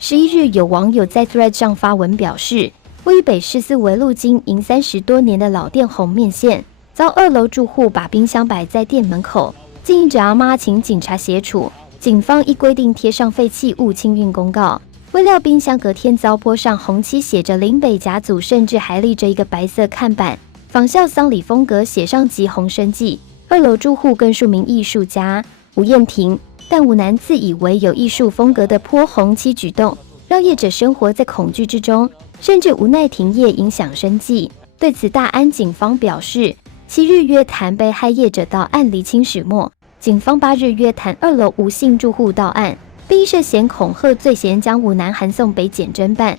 11日，有网友在 Thread 上发文表示，位于北市四维路经营30多年的老店红面线，遭2楼住户把冰箱摆在店门口，经营者阿妈请警察协助，警方依规定贴上废弃物清运公告。未料冰箱隔天遭泼上红漆，写着林北甲组，甚至还立着一个白色看板，仿效丧礼风格，写上吉鸿生计。2楼住户更署名艺术家吴燕婷，但吴男自以为有艺术风格的泼红漆举动，让业者生活在恐惧之中，甚至无奈停业，影响生计。对此，大安警方表示，7日约谈被害业者到案厘清始末。警方8日约谈2楼吴姓住户到案，并涉嫌恐吓罪嫌将吴男函送北检侦办。